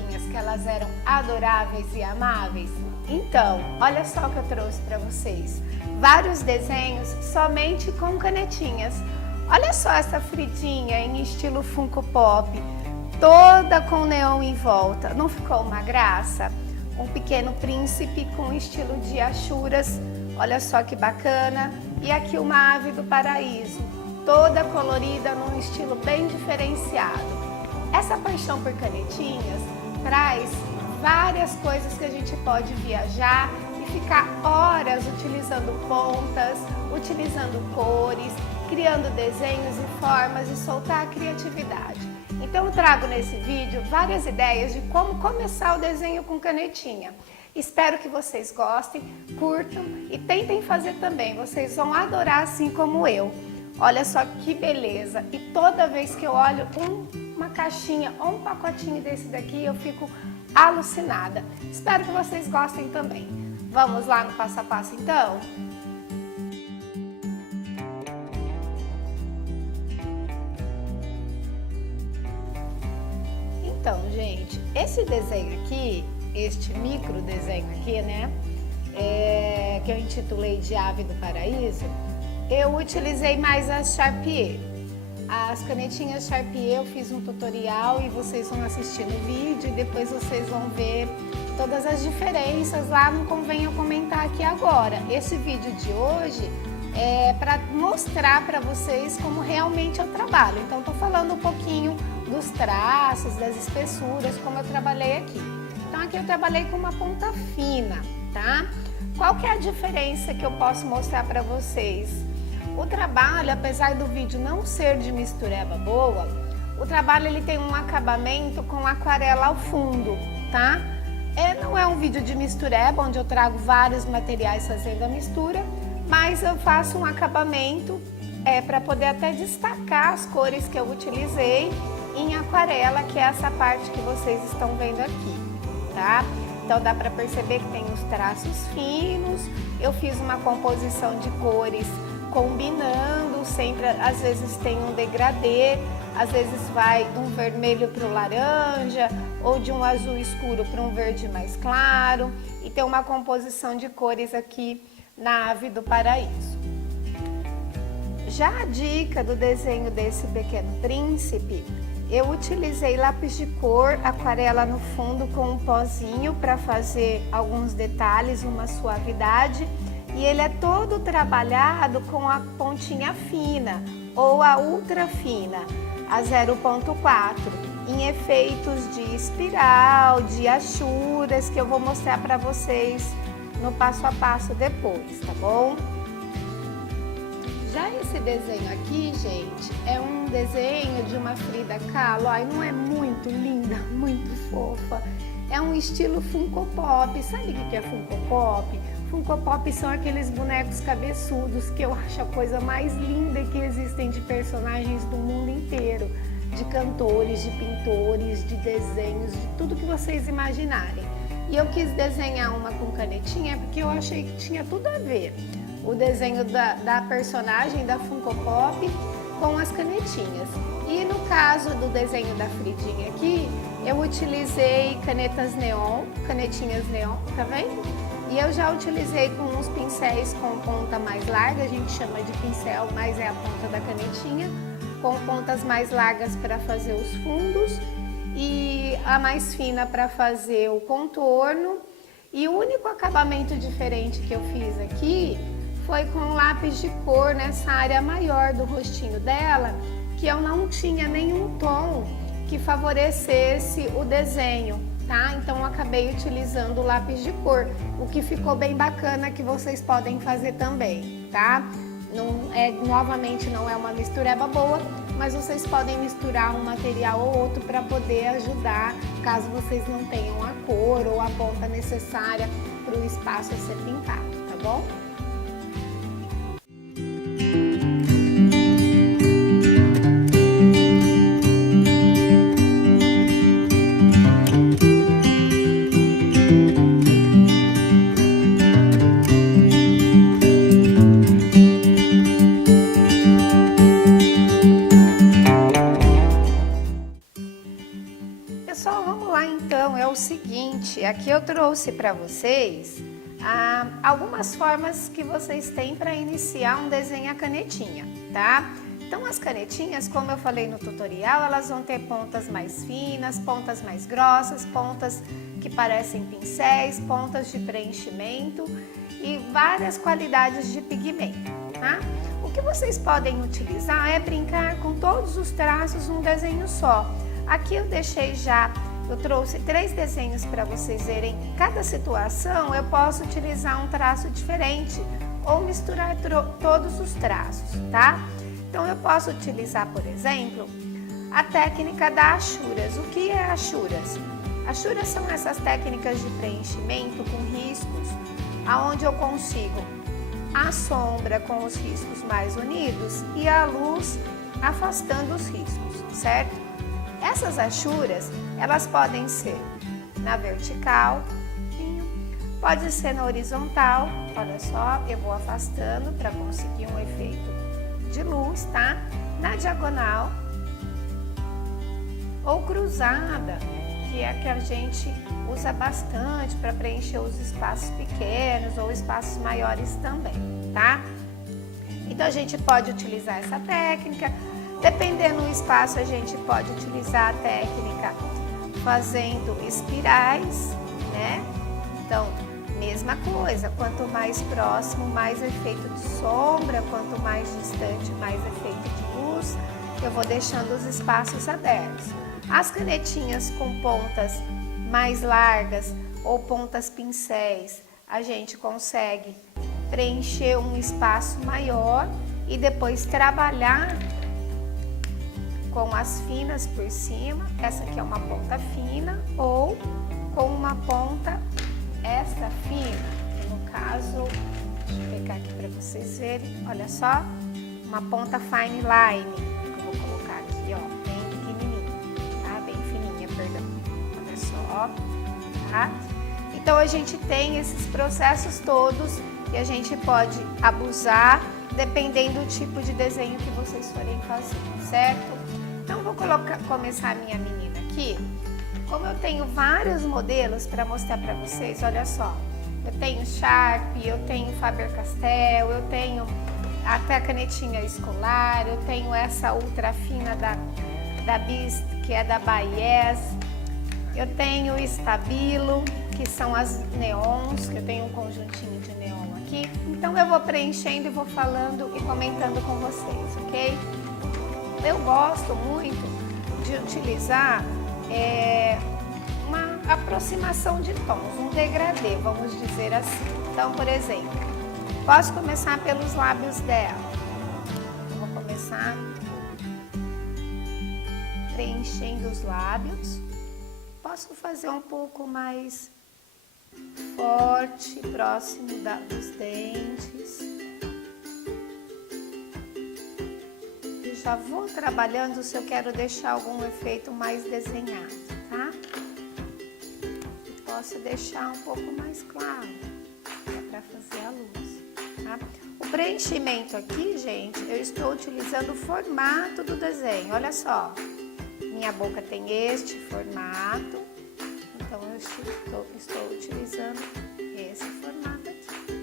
coleguinhas que elas eram adoráveis e amáveis? Então, olha só o que eu trouxe para vocês. Vários desenhos somente com canetinhas. Olha só essa Fridinha em estilo Funko Pop, toda com neon em volta. Não ficou uma graça? Um pequeno príncipe com estilo de achuras. Olha só que bacana. E aqui uma ave do paraíso, toda colorida num estilo bem diferenciado. Essa paixão por canetinhas traz várias coisas que a gente pode viajar e ficar horas utilizando pontas, utilizando cores, criando desenhos e formas de soltar a criatividade. Então eu trago nesse vídeo várias ideias de como começar o desenho com canetinha. Espero que vocês gostem, curtam e tentem fazer também, vocês vão adorar assim como eu. Olha só que beleza! E toda vez que eu olho uma caixinha ou um pacotinho desse daqui, eu fico alucinada. Espero que vocês gostem também. Vamos lá no passo a passo então? Então, gente, esse desenho aqui, este micro desenho aqui, né, que eu intitulei de Ave do Paraíso, eu utilizei mais as Sharpie. As canetinhas Sharpie eu fiz um tutorial e vocês vão assistir no vídeo e depois vocês vão ver todas as diferenças lá, não convém eu comentar aqui agora. Esse vídeo de hoje é para mostrar para vocês como realmente eu trabalho. Então, tô falando um pouquinho dos traços, das espessuras, como eu trabalhei aqui. Então, aqui eu trabalhei com uma ponta fina, tá? Qual que é a diferença que eu posso mostrar para vocês? O trabalho, apesar do vídeo não ser de mistureba boa, o trabalho ele tem um acabamento com aquarela ao fundo, tá? Não é um vídeo de mistureba, onde eu trago vários materiais fazendo a mistura, mas eu faço um acabamento para poder até destacar as cores que eu utilizei em aquarela, que é essa parte que vocês estão vendo aqui, tá? Então dá para perceber que tem os traços finos, eu fiz uma composição de cores combinando, sempre às vezes tem um degradê, às vezes vai de um vermelho para o laranja ou de um azul escuro para um verde mais claro, e tem uma composição de cores aqui na Ave do Paraíso. Já a dica do desenho desse pequeno príncipe, eu utilizei lápis de cor, aquarela no fundo com um pozinho para fazer alguns detalhes, uma suavidade, e ele é todo trabalhado com a pontinha fina ou a ultra fina, a 0.4, em efeitos de espiral, de achuras, que eu vou mostrar para vocês no passo a passo depois, tá bom? Já esse desenho aqui, gente, é um desenho de uma Frida Kahlo. Ai, não é muito linda, muito fofa. É um estilo Funko Pop. Sabe o que é Funko Pop? Funko Pop são aqueles bonecos cabeçudos que eu acho a coisa mais linda que existem, de personagens do mundo inteiro. De cantores, de pintores, de desenhos, de tudo que vocês imaginarem. E eu quis desenhar uma com canetinha porque eu achei que tinha tudo a ver. O desenho da personagem da Funko Pop com as canetinhas. E no caso do desenho da Fridinha aqui, eu utilizei canetas neon, canetinhas neon, tá vendo? E eu já utilizei com uns pincéis com ponta mais larga, a gente chama de pincel, mas é a ponta da canetinha, com pontas mais largas para fazer os fundos e a mais fina para fazer o contorno. E o único acabamento diferente que eu fiz aqui foi com lápis de cor nessa área maior do rostinho dela, que eu não tinha nenhum tom que favorecesse o desenho, tá? Então eu acabei utilizando o lápis de cor, o que ficou bem bacana, que vocês podem fazer também, tá? Novamente não é uma mistureba boa, mas vocês podem misturar um material ou outro para poder ajudar, caso vocês não tenham a cor ou a ponta necessária para o espaço a ser pintado, tá bom? vamos lá então, é o seguinte, aqui eu trouxe para vocês algumas formas que vocês têm para iniciar um desenho a canetinha, tá? Então as canetinhas, como eu falei no tutorial, elas vão ter pontas mais finas, pontas mais grossas, pontas que parecem pincéis, pontas de preenchimento e várias qualidades de pigmento, tá? O que vocês podem utilizar é brincar com todos os traços num desenho só. Aqui eu trouxe 3 desenhos para vocês verem. Cada situação eu posso utilizar um traço diferente ou misturar todos os traços, tá? Então eu posso utilizar, por exemplo, a técnica da achuras. O que é achuras? Achuras são essas técnicas de preenchimento com riscos, aonde eu consigo a sombra com os riscos mais unidos e a luz afastando os riscos, certo? Essas achuras, elas podem ser na vertical, pode ser na horizontal, olha só, eu vou afastando para conseguir um efeito de luz, tá? Na diagonal ou cruzada, que é a que a gente usa bastante para preencher os espaços pequenos ou espaços maiores também, tá? Então a gente pode utilizar essa técnica. Dependendo do espaço, a gente pode utilizar a técnica fazendo espirais, né? Então, mesma coisa, quanto mais próximo, mais efeito de sombra, quanto mais distante, mais efeito de luz, eu vou deixando os espaços abertos. As canetinhas com pontas mais largas ou pontas pincéis, a gente consegue preencher um espaço maior e depois trabalhar com as finas por cima. Essa aqui é uma ponta fina ou com uma ponta extra fina. No caso, deixa eu pegar aqui para vocês verem, olha só, uma ponta fine line. Eu vou colocar aqui, ó, bem pequenininha, tá? Bem fininha, perdão. Olha só, tá? Então a gente tem esses processos todos e a gente pode abusar dependendo do tipo de desenho que vocês forem fazer, certo? Então vou começar a minha menina aqui. Como eu tenho vários modelos para mostrar para vocês, olha só. Eu tenho Sharp, eu tenho Faber-Castell, eu tenho até a canetinha escolar, eu tenho essa ultra fina da Bis, que é da Baez. Eu tenho Stabilo, que são as neons, que eu tenho um conjuntinho de neon aqui. Então eu vou preenchendo e vou falando e comentando com vocês, ok? Eu gosto muito de utilizar uma aproximação de tons, um degradê, vamos dizer assim. Então, por exemplo, posso começar pelos lábios dela. Eu vou começar preenchendo os lábios. Posso fazer um pouco mais forte, próximo dos dentes. Já vou trabalhando se eu quero deixar algum efeito mais desenhado, tá? E posso deixar um pouco mais claro, para fazer a luz, tá? O preenchimento aqui, gente, eu estou utilizando o formato do desenho, olha só. Minha boca tem este formato, então eu estou utilizando esse formato aqui.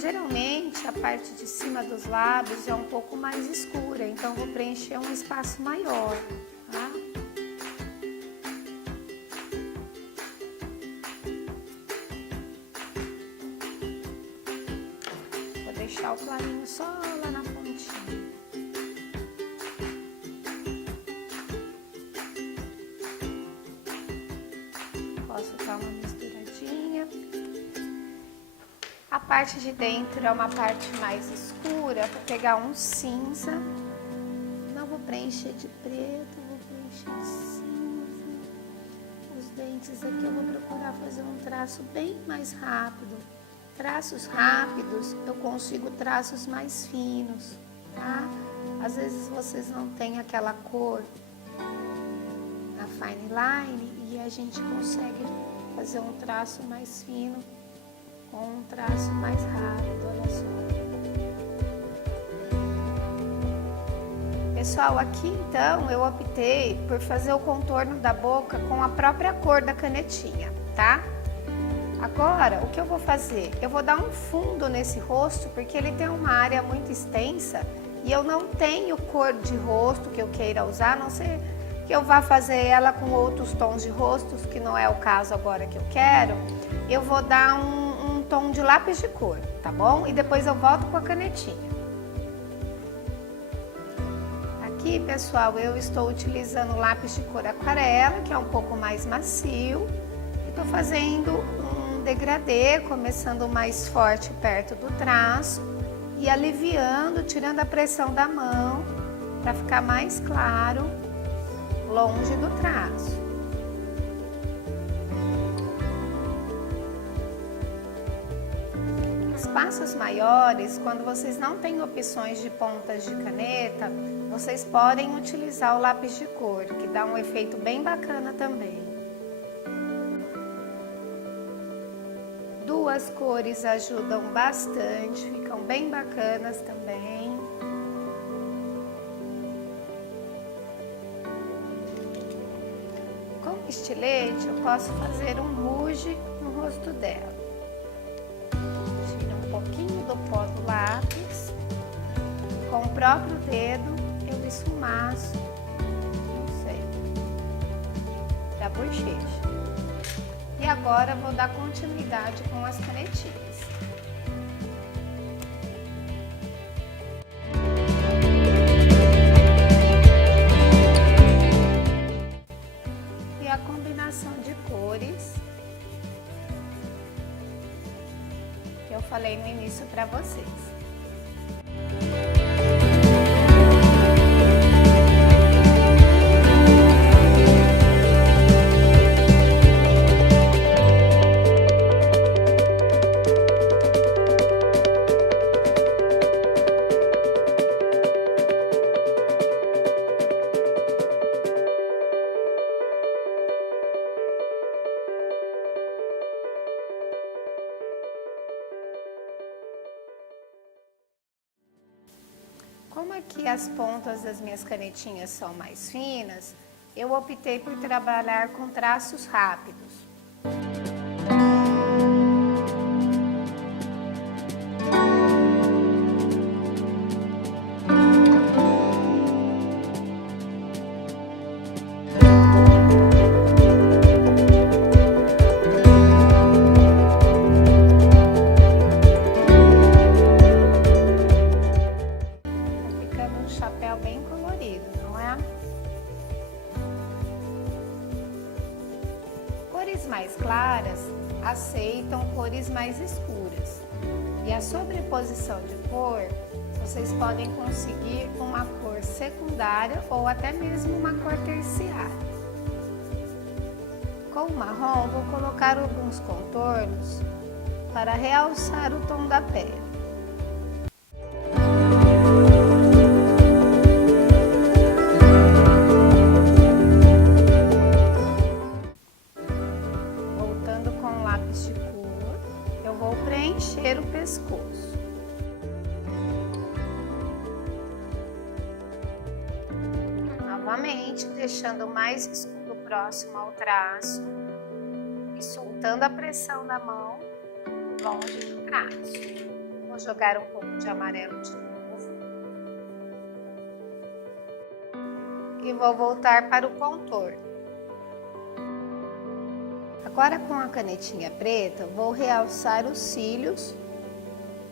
Geralmente a parte de cima dos lábios é um pouco mais escura, então vou preencher um espaço maior, tá? Vou deixar o clarinho só lá na pontinha. Posso dar uma misturadinha. A parte de dentro é uma parte mais escura, vou pegar um cinza, não vou preencher de preto, vou preencher de cinza. Os dentes aqui eu vou procurar fazer um traço bem mais rápido. Traços rápidos, eu consigo traços mais finos, tá? Às vezes vocês não têm aquela cor na fine line e a gente consegue fazer um traço mais fino com um traço mais rápido, olha só. Pessoal, aqui então eu optei por fazer o contorno da boca com a própria cor da canetinha, tá? Agora, o que eu vou fazer? Eu vou dar um fundo nesse rosto, porque ele tem uma área muito extensa e eu não tenho cor de rosto que eu queira usar, a não ser que eu vá fazer ela com outros tons de rostos, que não é o caso agora que eu quero. Eu vou dar um tom de lápis de cor, tá bom? E depois eu volto com a canetinha. Aqui, pessoal, eu estou utilizando lápis de cor aquarela, que é um pouco mais macio. Estou fazendo um degradê, começando mais forte perto do traço e aliviando, tirando a pressão da mão para ficar mais claro longe do traço. Espaços maiores, quando vocês não têm opções de pontas de caneta, vocês podem utilizar o lápis de cor, que dá um efeito bem bacana também. Duas cores ajudam bastante, ficam bem bacanas também. Com estilete eu posso fazer um ruge no rosto dela. Tiro um pouquinho do pó do lápis. Com o próprio dedo eu esfumaço, não sei, da bochecha. E agora vou dar continuidade com as canetinhas. E a combinação de cores que eu falei no início para vocês. Como aqui as pontas das minhas canetinhas são mais finas, eu optei por trabalhar com traços rápidos. Bem colorido, não é? Cores mais claras aceitam cores mais escuras. E a sobreposição de cor, vocês podem conseguir uma cor secundária ou até mesmo uma cor terciária. Com o marrom, vou colocar alguns contornos para realçar o tom da pele. Preencher o pescoço. Novamente, deixando mais escuro próximo ao traço e soltando a pressão da mão longe do traço. Vou jogar um pouco de amarelo de novo. E vou voltar para o contorno. Agora com a canetinha preta, vou realçar os cílios,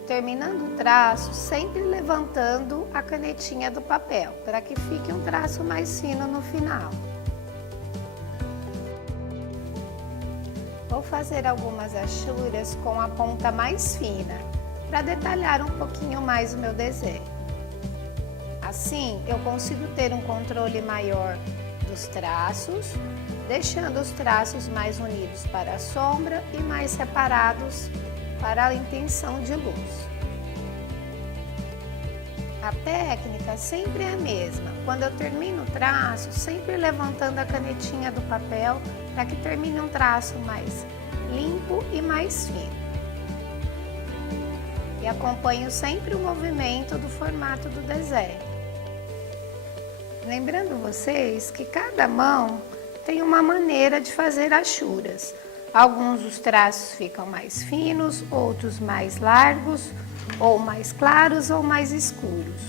terminando o traço, sempre levantando a canetinha do papel, para que fique um traço mais fino no final. Vou fazer algumas achuras com a ponta mais fina, para detalhar um pouquinho mais o meu desenho. Assim, eu consigo ter um controle maior dos traços, deixando os traços mais unidos para a sombra e mais separados para a intenção de luz. A técnica sempre é a mesma. Quando eu termino o traço, sempre levantando a canetinha do papel para que termine um traço mais limpo e mais fino. E acompanho sempre o movimento do formato do desenho. Lembrando vocês que cada mão tem uma maneira de fazer achuras. Alguns dos traços ficam mais finos, outros mais largos, ou mais claros ou mais escuros.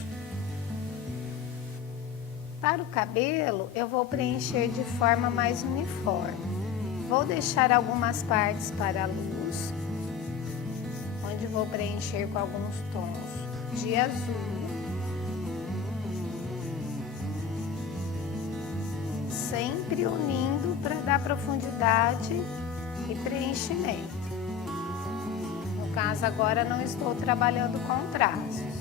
Para o cabelo, eu vou preencher de forma mais uniforme. Vou deixar algumas partes para a luz, onde vou preencher com alguns tons de azul. Sempre unindo para dar profundidade e preenchimento. No caso, agora não estou trabalhando com traços.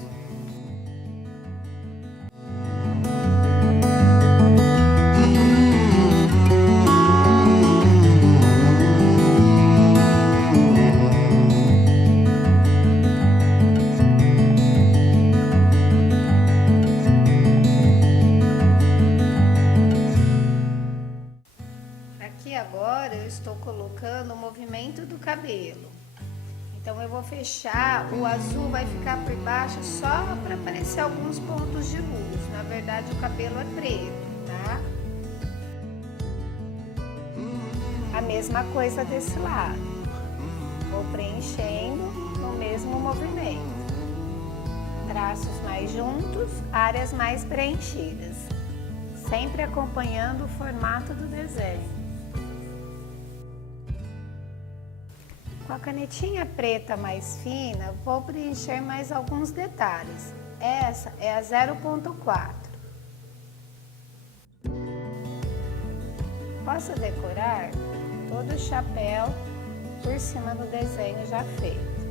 Agora eu estou colocando o movimento do cabelo. Então eu vou fechar, o azul vai ficar por baixo só para aparecer alguns pontos de luz. Na verdade o cabelo é preto, tá? A mesma coisa desse lado. Vou preenchendo no mesmo movimento. Traços mais juntos, áreas mais preenchidas. Sempre acompanhando o formato do desenho. Com a canetinha preta mais fina, vou preencher mais alguns detalhes. Essa é a 0.4. Posso decorar todo o chapéu por cima do desenho já feito.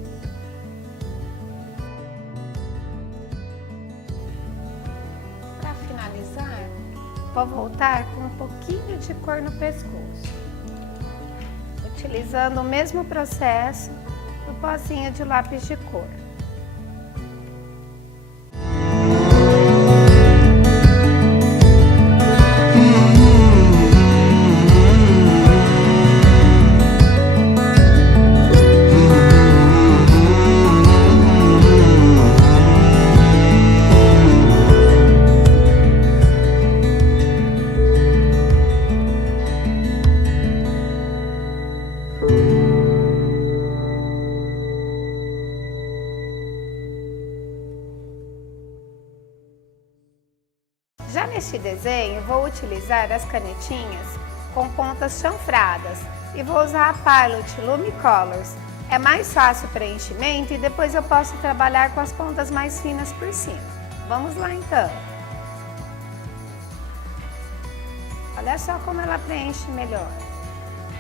Para finalizar, vou voltar com um pouquinho de cor no pescoço. Utilizando o mesmo processo do pozinho de lápis de cor. Já neste desenho, vou utilizar as canetinhas com pontas chanfradas e vou usar a Pilot Lumicolors. É mais fácil o preenchimento e depois eu posso trabalhar com as pontas mais finas por cima. Vamos lá então. Olha só como ela preenche melhor.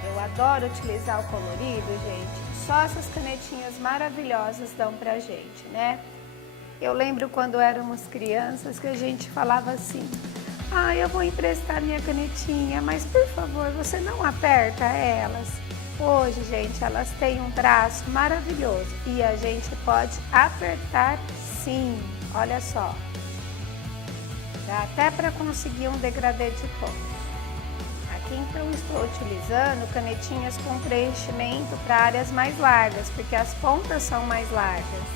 Eu adoro utilizar o colorido, gente. Só essas canetinhas maravilhosas dão pra gente, né? Eu lembro quando éramos crianças que a gente falava assim: eu vou emprestar minha canetinha, mas por favor, você não aperta elas. Hoje, gente, elas têm um traço maravilhoso e a gente pode apertar sim. Olha só. Dá até para conseguir um degradê de tons. Aqui então estou utilizando canetinhas com preenchimento para áreas mais largas, porque as pontas são mais largas.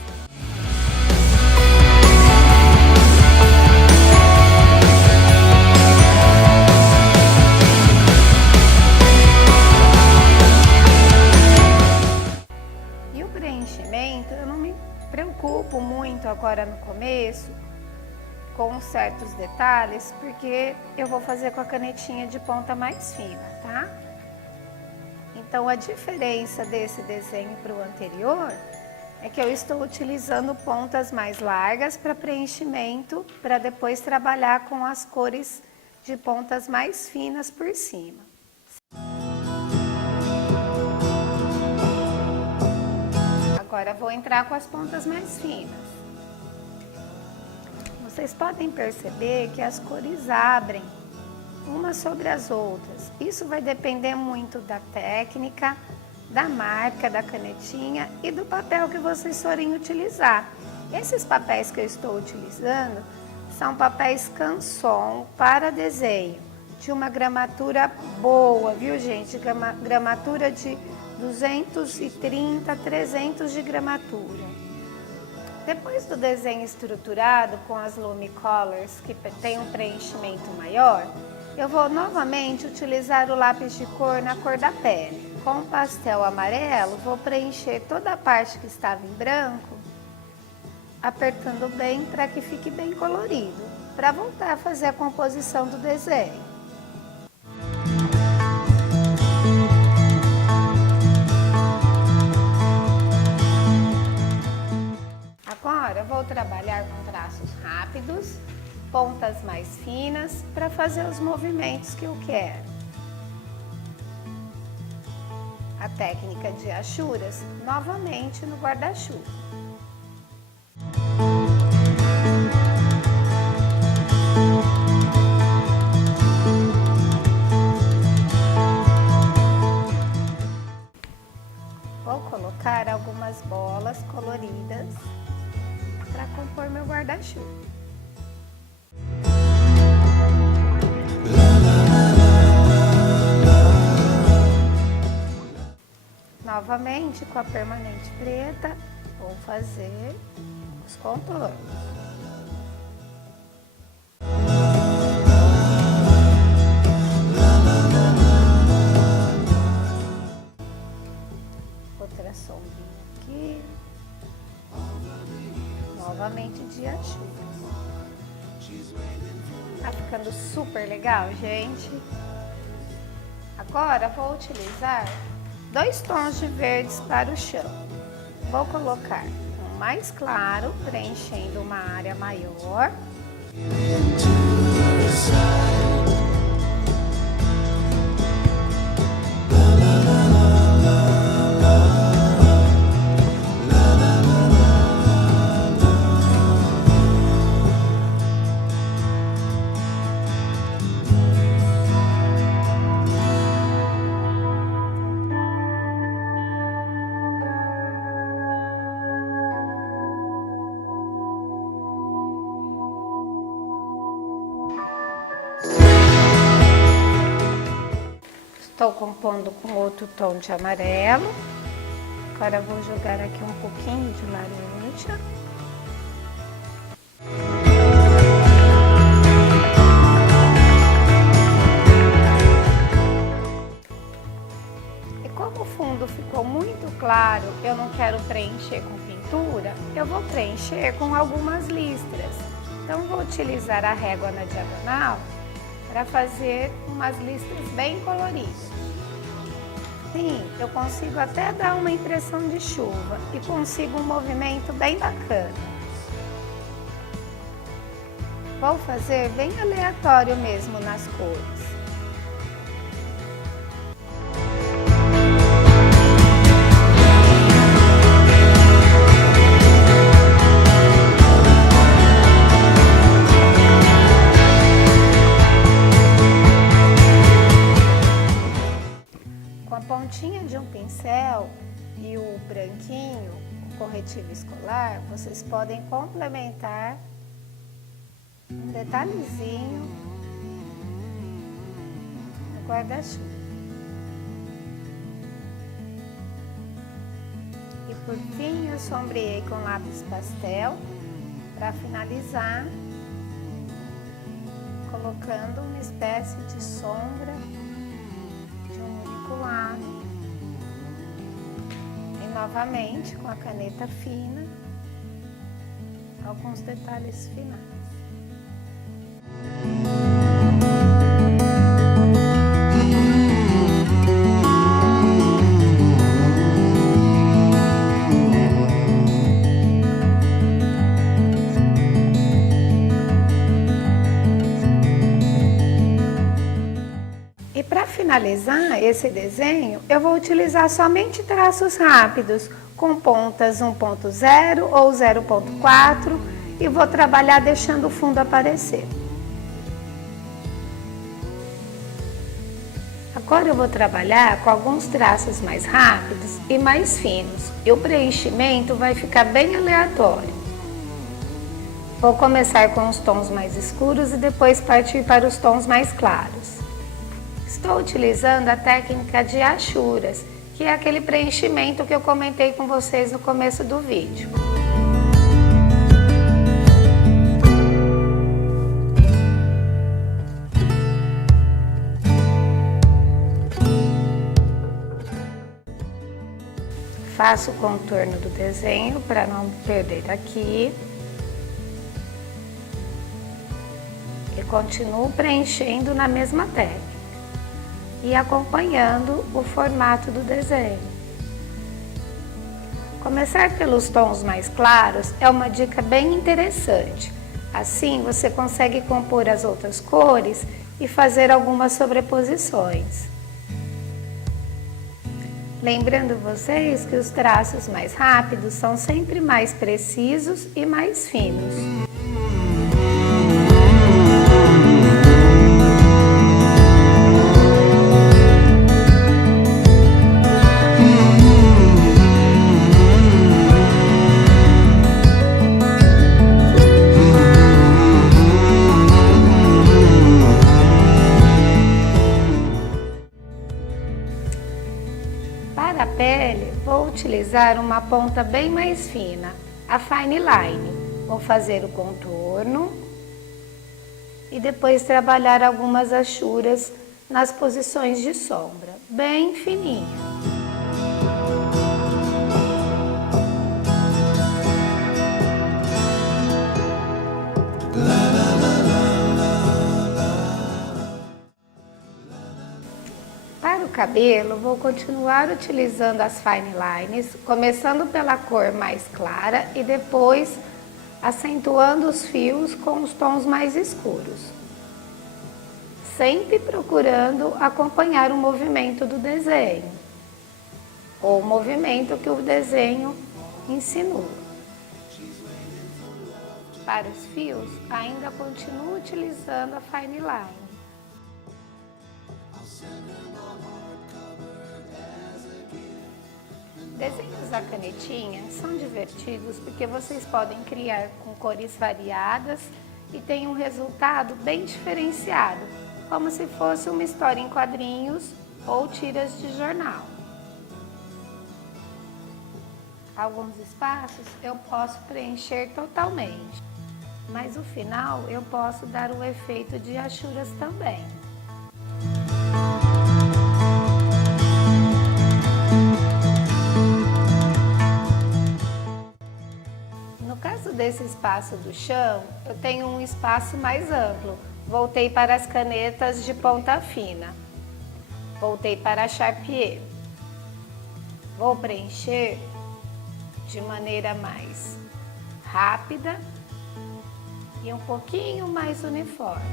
Eu não me preocupo muito agora no começo com certos detalhes, porque eu vou fazer com a canetinha de ponta mais fina, tá? Então a diferença desse desenho para o anterior é que eu estou utilizando pontas mais largas para preenchimento, para depois trabalhar com as cores de pontas mais finas por cima. Agora vou entrar com as pontas mais finas. Vocês podem perceber que as cores abrem umas sobre as outras. Isso vai depender muito da técnica, da marca da canetinha e do papel que vocês forem utilizar. Esses papéis que eu estou utilizando são papéis Canson para desenho, de uma gramatura boa, viu gente? Gramatura de 230 a 300 de gramatura. Depois do desenho estruturado com as Lumicolors, que tem um preenchimento maior, eu vou novamente utilizar o lápis de cor na cor da pele. Com o pastel amarelo, vou preencher toda a parte que estava em branco, apertando bem para que fique bem colorido, para voltar a fazer a composição do desenho. Agora vou trabalhar com traços rápidos, pontas mais finas, para fazer os movimentos que eu quero. A técnica de achuras, novamente no guarda-chuva. Vou colocar algumas bolas coloridas para compor meu guarda-chuva. Novamente, com a permanente preta, vou fazer os contornos. Outra sombrinha aqui. Novamente de achuras. Tá ficando super legal, gente. Agora vou utilizar 2 tons de verdes para o chão. Vou colocar um mais claro, preenchendo uma área maior. Estou compondo com outro tom de amarelo. Agora vou jogar aqui um pouquinho de laranja. E como o fundo ficou muito claro, eu não quero preencher com pintura, eu vou preencher com algumas listras. Então vou utilizar a régua na diagonal para fazer umas listras bem coloridas. Sim, eu consigo até dar uma impressão de chuva e consigo um movimento bem bacana. Vou fazer bem aleatório mesmo nas cores. Pontinha de um pincel e o branquinho, o corretivo escolar, vocês podem complementar um detalhezinho no guarda-chuva. E por fim eu sombreei com lápis pastel para finalizar, colocando uma espécie de sombra de um único lado. E novamente com a caneta fina, alguns detalhes finais. E para finalizar esse desenho, eu vou utilizar somente traços rápidos, com pontas 1.0 ou 0.4 e vou trabalhar deixando o fundo aparecer. Agora eu vou trabalhar com alguns traços mais rápidos e mais finos, e o preenchimento vai ficar bem aleatório. Vou começar com os tons mais escuros e depois partir para os tons mais claros. Estou utilizando a técnica de achuras, que é aquele preenchimento que eu comentei com vocês no começo do vídeo. faço o contorno do desenho para não perder daqui. E continuo preenchendo na mesma técnica e acompanhando o formato do desenho. Começar pelos tons mais claros é uma dica bem interessante. Assim você consegue compor as outras cores e fazer algumas sobreposições. Lembrando vocês que os traços mais rápidos são sempre mais precisos e mais finos. Para a pele, vou utilizar uma ponta bem mais fina, a Fine Line. Vou fazer o contorno e depois trabalhar algumas achuras nas posições de sombra, bem fininha. Para o cabelo, vou continuar utilizando as fine lines, começando pela cor mais clara e depois acentuando os fios com os tons mais escuros. Sempre procurando acompanhar o movimento do desenho, ou o movimento que o desenho insinua. Para os fios, ainda continuo utilizando a fine line. Desenhos da canetinha são divertidos porque vocês podem criar com cores variadas e tem um resultado bem diferenciado, como se fosse uma história em quadrinhos ou tiras de jornal. Alguns espaços eu posso preencher totalmente, mas no final eu posso dar o efeito de achuras também. No caso desse espaço do chão, eu tenho um espaço mais amplo. Voltei para as canetas de ponta fina. Voltei para a Sharpie. Vou preencher de maneira mais rápida e um pouquinho mais uniforme.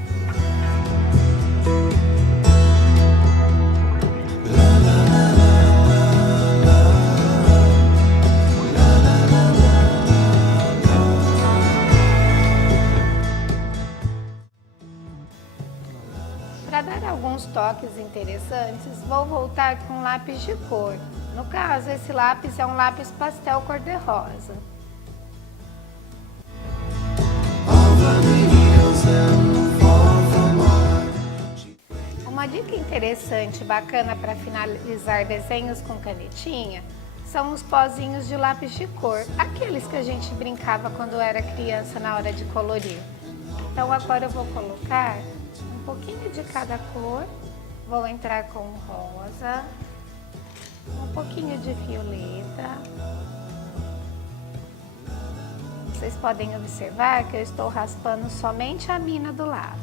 Para dar alguns toques interessantes, vou voltar com lápis de cor. No caso, esse lápis é um lápis pastel cor-de-rosa. Uma dica interessante e bacana para finalizar desenhos com canetinha são os pozinhos de lápis de cor, aqueles que a gente brincava quando era criança na hora de colorir. Então agora eu vou colocar um pouquinho de cada cor, vou entrar com rosa, um pouquinho de violeta. Vocês podem observar que eu estou raspando somente a mina do lápis.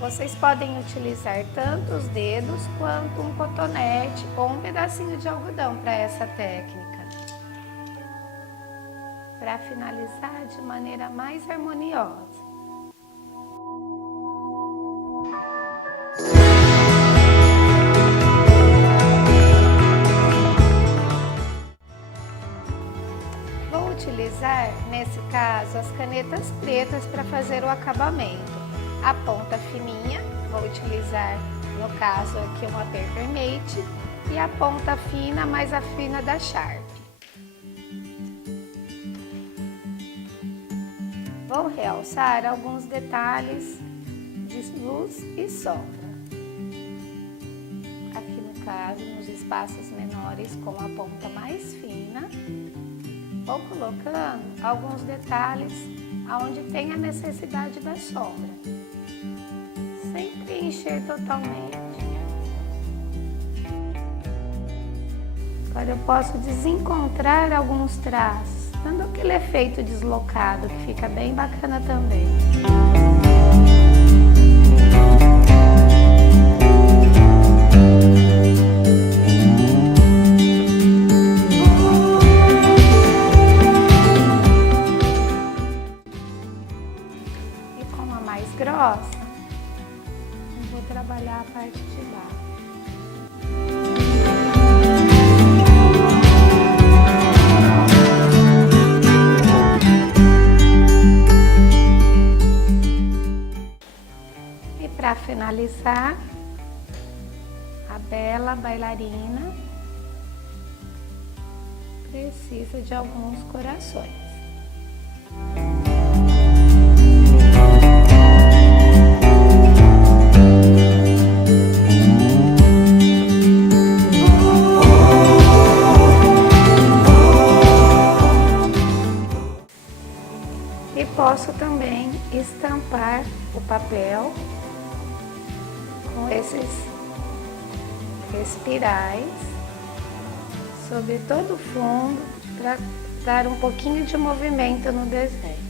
Vocês podem utilizar tanto os dedos quanto um cotonete ou um pedacinho de algodão para essa técnica, para finalizar de maneira mais harmoniosa. Vou utilizar, nesse caso, as canetas pretas para fazer o acabamento. A ponta fininha, vou utilizar, no caso aqui, uma Papermate, e a ponta fina, mais a fina da Sharp. Vou realçar alguns detalhes de luz e sombra. Aqui no caso, nos espaços menores com a ponta mais fina, vou colocando alguns detalhes onde tem a necessidade da sombra, sem preencher totalmente. Agora eu posso desencontrar alguns traços, dando aquele efeito deslocado que fica bem bacana também. E com a mais grossa, eu vou trabalhar a parte de baixo. Para finalizar, a bela bailarina precisa de alguns corações. E posso também estampar o papel com esses espirais sobre todo o fundo para dar um pouquinho de movimento no desenho.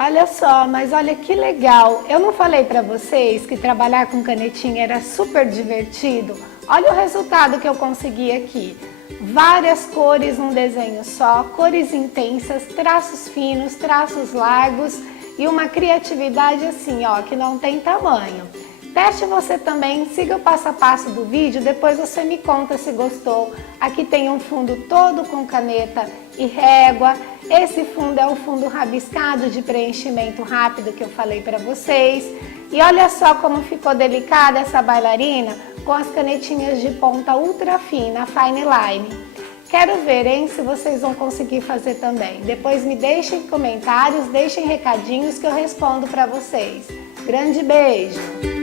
Olha só, mas olha que legal! Eu não falei para vocês que trabalhar com canetinha era super divertido? Olha o resultado que eu consegui aqui. Várias cores num desenho só, cores intensas, traços finos, traços largos e uma criatividade assim, ó, que não tem tamanho. Teste você também, siga o passo a passo do vídeo, depois você me conta se gostou. Aqui tem um fundo todo com caneta e régua. Esse fundo é o fundo rabiscado de preenchimento rápido que eu falei para vocês. E olha só como ficou delicada essa bailarina com as canetinhas de ponta ultra fina, Fine Line. Quero ver, hein, se vocês vão conseguir fazer também. Depois me deixem comentários, deixem recadinhos que eu respondo para vocês. Grande beijo!